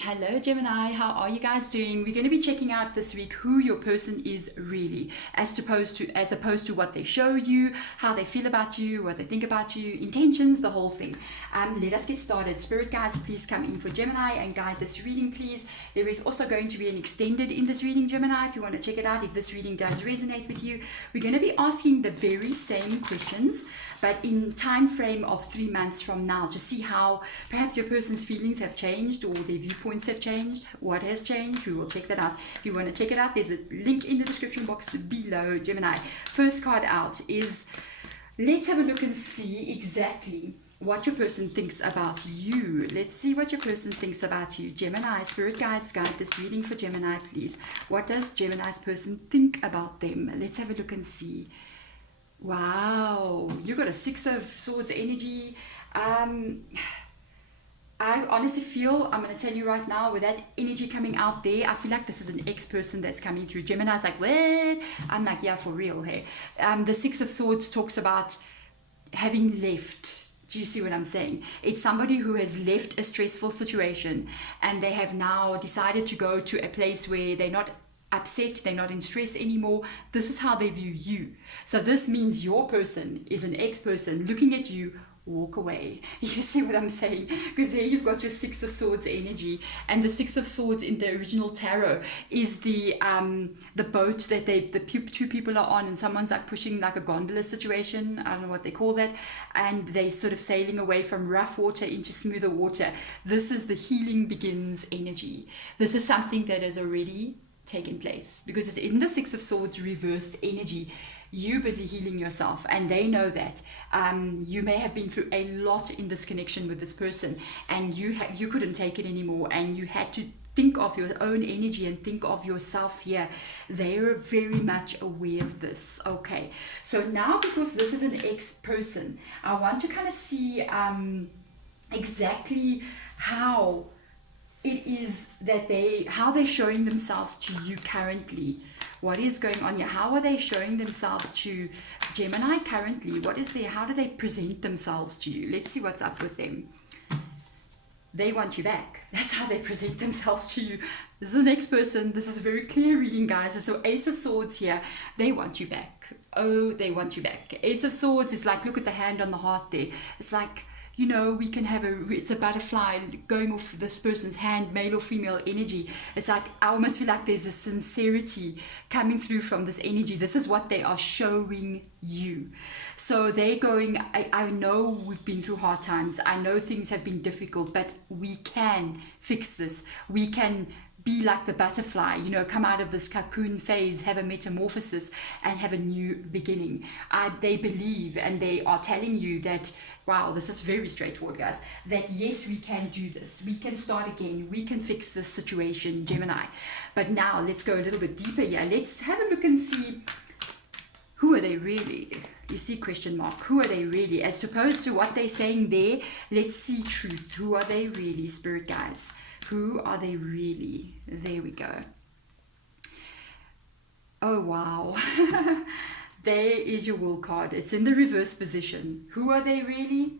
Hello Gemini, how are you guys doing? We're going to be checking out this week who your person is really, as opposed to what they show you, how they feel about you, what they think about you, intentions, the whole thing. Let us get started. Spirit guides, please come in for Gemini and guide this reading, please. There is also going to be an extended in this reading, Gemini, if you want to check it out, if this reading does resonate with you. We're going to be asking the very same questions, but in time frame of 3 months from now, to see how perhaps your person's feelings have changed or their viewpoints have changed. What has changed? We will check that out. If you want to check it out, there's a link in the description box below, Gemini. First card out is, let's have a look and see exactly what your person thinks about you. Let's see what your person thinks about you. Gemini, spirit guides, guide this reading for Gemini, please. What does Gemini's person think about them? Let's have a look and see. Wow, you got a Six of Swords energy. I honestly feel, I'm going to tell you right now, with that energy coming out there, I feel like this is an ex-person that's coming through. Gemini's like, what? I'm like, yeah, for real, hey. The Six of Swords talks about having left. Do you see what I'm saying? It's somebody who has left a stressful situation and they have now decided to go to a place where they're not upset, they're not in stress anymore. This is how they view you. So this means your person is an ex-person looking at you. Walk away. You see what I'm saying? Because there you've got your Six of Swords energy, and the Six of Swords in the original tarot is the boat that two people are on, and someone's like pushing like a gondola situation. I don't know what they call that, and they sort of sailing away from rough water into smoother water. This is the healing begins energy. This is something that has already taken place, because it's in the Six of Swords reversed energy. You busy healing yourself, and they know that. You may have been through a lot in this connection with this person, and you couldn't take it anymore, and you had to think of your own energy and think of yourself here. They are very much aware of this. Okay, so now, because this is an ex-person, I want to kind of see exactly how it is that how they're showing themselves to you currently. What is going on here? How are they showing themselves to Gemini currently? How do they present themselves to you? Let's see what's up with them. They want you back. That's how they present themselves to you. This is the next person. This is a very clear reading, guys. So Ace of Swords here. They want you back. Oh, they want you back. Ace of Swords is like, look at the hand on the heart there. It's like, you know, we can have it's a butterfly going off this person's hand, male or female energy. It's like, I almost feel like there's a sincerity coming through from this energy. This is what they are showing you. So they're going, I know we've been through hard times. I know things have been difficult, but we can fix this. We can be like the butterfly, you know, come out of this cocoon phase, have a metamorphosis and have a new beginning. They believe, and they are telling you that, wow, this is very straightforward, guys, that yes, we can do this. We can start again. We can fix this situation, Gemini. But now let's go a little bit deeper here. Let's have a look and see, who are they really? You see question mark. Who are they really? As opposed to what they're saying there, let's see truth. Who are they really, spirit guides? Who are they really? There we go. Oh, wow. There is your World card. It's in the reverse position. Who are they really?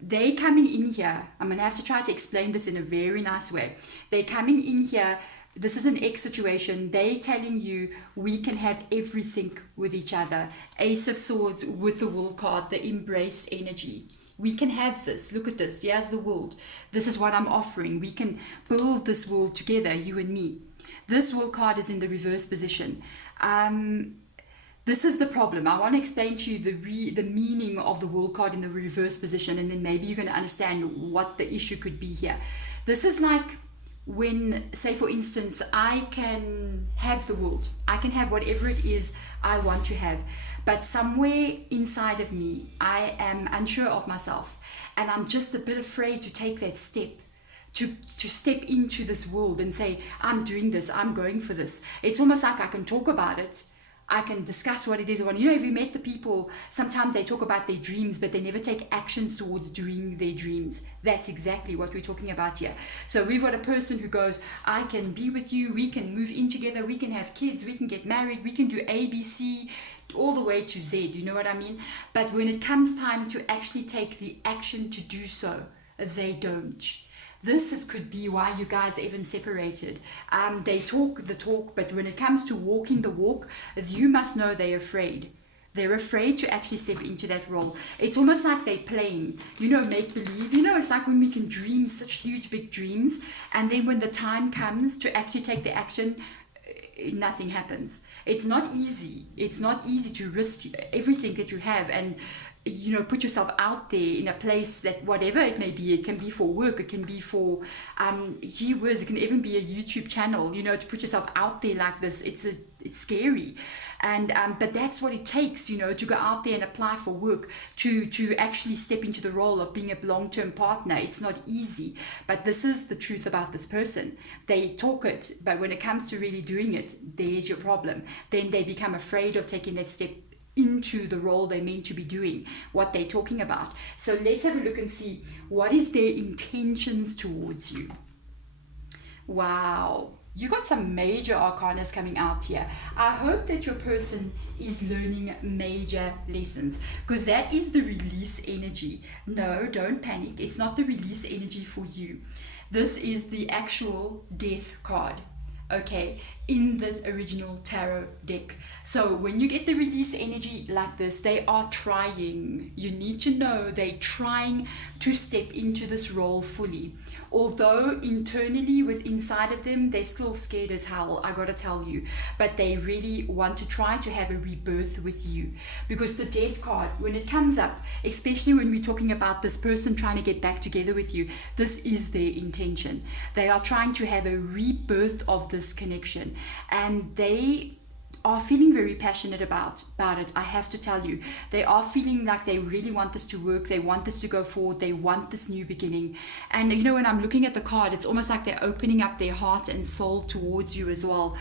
They coming in here. I'm going to have to try to explain this in a very nice way. They coming in here. This is an ex situation. They telling you we can have everything with each other. Ace of Swords with the World card, the embrace energy. We can have this. Look at this. Here's the world. This is what I'm offering. We can build this world together, you and me. This World card is in the reverse position. This is the problem. I want to explain to you the meaning of the World card in the reverse position, and then maybe you're going to understand what the issue could be here. This is like when, say for instance, I can have the world. I can have whatever it is I want to have. But somewhere inside of me, I am unsure of myself. And I'm just a bit afraid to take that step, to step into this world and say, I'm doing this, I'm going for this. It's almost like I can talk about it. I can discuss what it is. You know, if you met the people, sometimes they talk about their dreams, but they never take actions towards doing their dreams. That's exactly what we're talking about here. So we've got a person who goes, I can be with you, we can move in together, we can have kids, we can get married, we can do A, B, C, all the way to Z, you know what I mean? But when it comes time to actually take the action to do so, they don't. Could be why you guys even separated. They talk the talk, but when it comes to walking the walk, you must know they're afraid. They're afraid to actually step into that role. It's almost like they're playing, make believe. It's like when we can dream such huge, big dreams, and then when the time comes to actually take the action, nothing happens. It's not easy. It's not easy to risk everything that you have and put yourself out there in a place that whatever it may be, it can be for work, it can be for gee whiz, it can even be a YouTube channel, to put yourself out there like this. It's scary. And but that's what it takes, to go out there and apply for work, to actually step into the role of being a long-term partner. It's not easy, but this is the truth about this person. They talk it, but when it comes to really doing it, there's your problem. Then they become afraid of taking that step into the role they're meant to be doing, what they're talking about. So let's have a look and see what is their intentions towards you. Wow, you got some major arcanas coming out here. I hope that your person is learning major lessons, because that is the release energy. No, don't panic. It's not the release energy for you. This is the actual death card, okay, in the original tarot deck. So when you get the release energy like this, they are trying. You need to know they're trying to step into this role fully. Although internally, inside of them, they're still scared as hell, I gotta tell you. But they really want to try to have a rebirth with you. Because the death card, when it comes up, especially when we're talking about this person trying to get back together with you, this is their intention. They are trying to have a rebirth of this connection. And they are feeling very passionate about it. I have to tell you, they are feeling like they really want this to work. They want this to go forward. They want this new beginning. And when I'm looking at the card, it's almost like they're opening up their heart and soul towards you as well.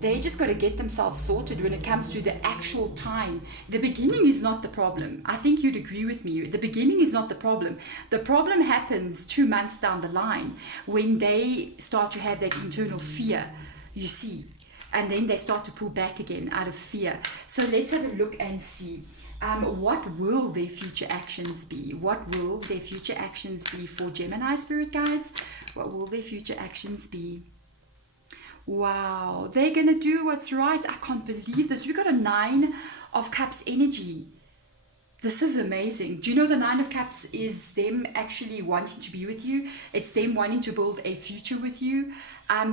They just got to get themselves sorted when it comes to the actual time. The beginning is not the problem. I think you'd agree with me. The beginning is not the problem. The problem happens 2 months down the line when they start to have that internal fear, you see. And then they start to pull back again out of fear. So let's have a look and see. What will their future actions be? What will their future actions be for Gemini spirit guides? What will their future actions be? Wow, they're going to do what's right. I can't believe this. We got a 9 of Cups energy. This is amazing. Do you know the 9 of Cups is them actually wanting to be with you? It's them wanting to build a future with you.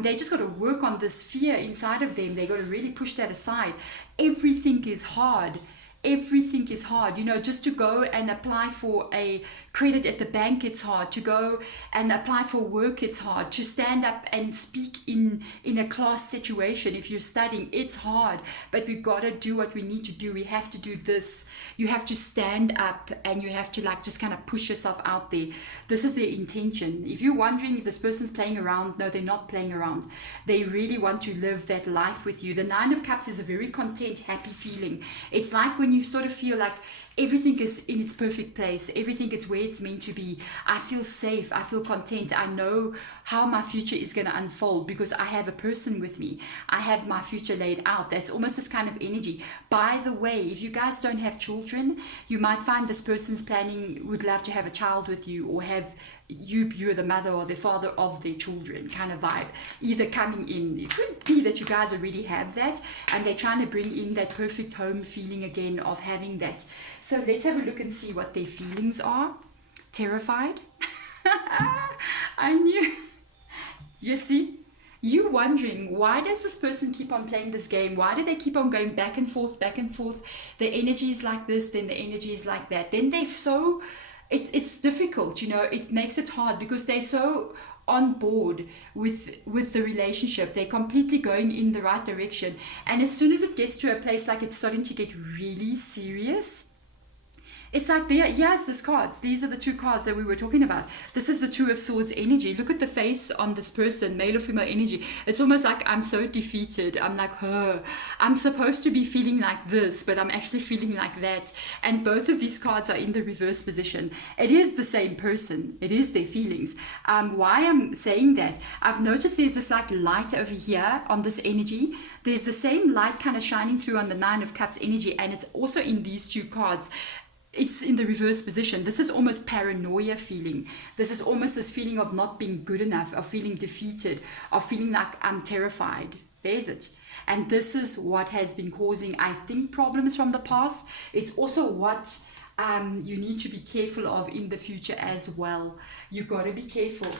They just got to work on this fear inside of them. They got to really push that aside. Everything is hard. Everything is hard. Just to go and apply for a credit at the bank, it's hard. To go and apply for work, it's hard. To stand up and speak in a class situation, if you're studying, it's hard. But we got to do what we need to do. We have to do this. You have to stand up and you have to just kind of push yourself out there. This is their intention. If you're wondering if this person's playing around, no, they're not playing around. They really want to live that life with you. The 9 of Cups is a very content, happy feeling. It's like when you sort of feel like everything is in its perfect place, everything is where it's meant to be. I feel safe, I feel content, I know how my future is going to unfold because I have a person with me. I have my future laid out. That's almost this kind of energy. By the way, if you guys don't have children, you might find this person's would love to have a child with you, or have you're the mother or the father of their children kind of vibe either coming in. It could be that you guys already have that and they're trying to bring in that perfect home feeling again of having that. So let's have a look and see what their feelings are. Terrified. I knew. You see, you wondering, why does this person keep on playing this game? Why do they keep on going back and forth, back and forth? The energy is like this, then the energy is like that. Then they're so it's difficult, it makes it hard because they're so on board with the relationship. They're completely going in the right direction. And as soon as it gets to a place like it's starting to get really serious, it's like here's this cards. These are the 2 cards that we were talking about. This is the 2 of Swords energy. Look at the face on this person, male or female energy. It's almost like I'm so defeated. I'm like, I'm supposed to be feeling like this, but I'm actually feeling like that. And both of these cards are in the reverse position. It is the same person. It is their feelings. Why I'm saying that, I've noticed there's this light over here on this energy. There's the same light kind of shining through on the 9 of Cups energy, and it's also in these 2 cards. it's in the reverse position. This is almost paranoia feeling. This is almost this feeling of not being good enough, of feeling defeated, of feeling like I'm terrified. There's it. And this is what has been causing, I think, problems from the past. It's also what you need to be careful of in the future as well. You got to be careful.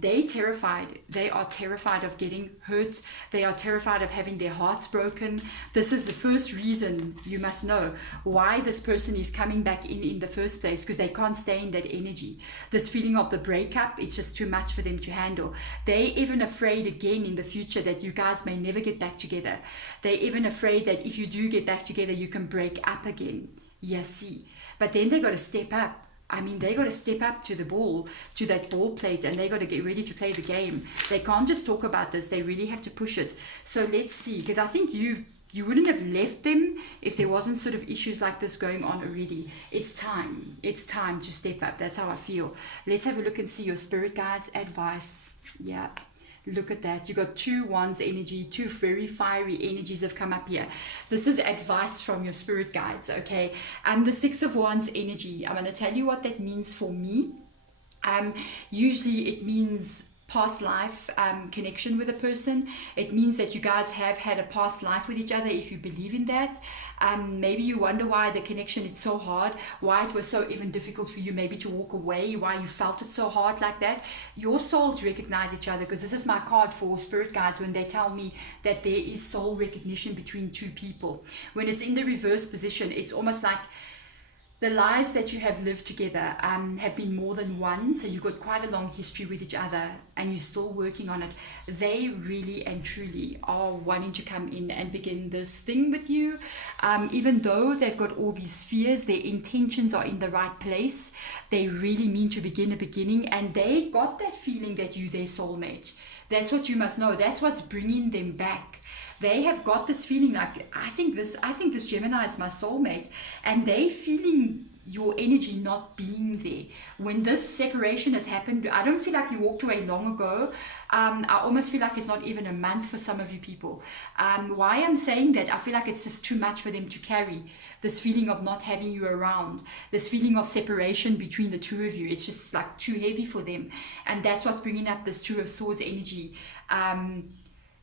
They terrified. They are terrified of getting hurt. They are terrified of having their hearts broken. This is the first reason you must know why this person is coming back in the first place, because they can't stay in that energy. This feeling of the breakup, it's just too much for them to handle. They're even afraid again in the future that you guys may never get back together. They're even afraid that if you do get back together, you can break up again. Yes, see. But then they got to step up. I mean, they got to step up to the ball, to that ball plate, and they got to get ready to play the game. They can't just talk about this. They really have to push it. So let's see, because I think you wouldn't have left them if there wasn't sort of issues like this going on already. It's time. It's time to step up. That's how I feel. Let's have a look and see your spirit guides' advice. Yeah. Look at that. You got 2 wands energy, 2 very fiery energies have come up here. This is advice from your spirit guides, okay? And the 6 of wands energy, I'm going to tell you what that means for me. Usually it means past life connection with a person. It means that you guys have had a past life with each other, if you believe in that. Maybe you wonder why the connection is so hard, why it was so even difficult for you maybe to walk away, why you felt it so hard like that. Your souls recognize each other, because this is my card for spirit guides when they tell me that there is soul recognition between 2 people. When it's in the reverse position, it's almost like the lives that you have lived together have been more than one, so you've got quite a long history with each other and you're still working on it. They really and truly are wanting to come in and begin this thing with you. Even though they've got all these fears, their intentions are in the right place. They really mean to begin a beginning, and they got that feeling that you're their soulmate. That's what you must know. That's what's bringing them back. They have got this feeling like, I think this Gemini is my soulmate, and they feeling your energy not being there. When this separation has happened, I don't feel like you walked away long ago. I almost feel like it's not even a month for some of you people. Why I'm saying that, I feel like it's just too much for them to carry. This feeling of not having you around, this feeling of separation between the 2 of you, it's just like too heavy for them. And that's what's bringing up this 2 of Swords energy.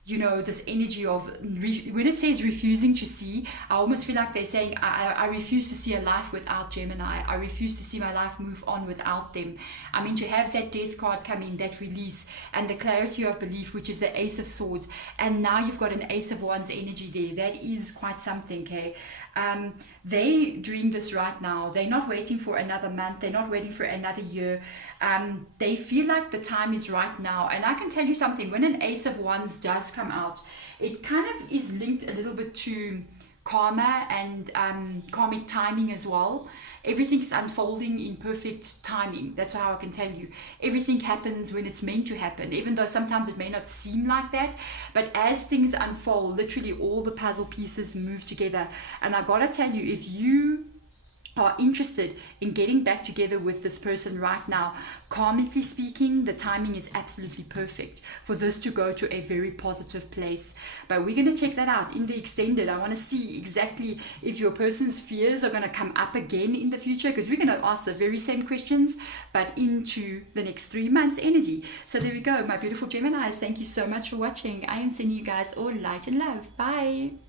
You know, this energy of, when it says refusing to see, I almost feel like they're saying, I refuse to see a life without Gemini. I refuse to see my life move on without them. I mean, to have that death card come in, that release, and the clarity of belief, which is the Ace of Swords, and now you've got an Ace of Wands energy there. That is quite something, okay? They doing this right now. They're not waiting for another month. They're not waiting for another year. They feel like the time is right now. And I can tell you something, when an Ace of Wands does come out, it kind of is linked a little bit to karma and karmic timing as well. Everything is unfolding in perfect timing. That's how I can tell you. Everything happens when it's meant to happen, even though sometimes it may not seem like that. But as things unfold, literally all the puzzle pieces move together. And I gotta tell you, if you are interested in getting back together with this person right now, karmically speaking, the timing is absolutely perfect for this to go to a very positive place. But we're going to check that out in the extended. I want to see exactly if your person's fears are going to come up again in the future, because we're going to ask the very same questions, but into the next 3 months energy. So there we go, my beautiful Geminis. Thank you so much for watching. I am sending you guys all light and love. Bye.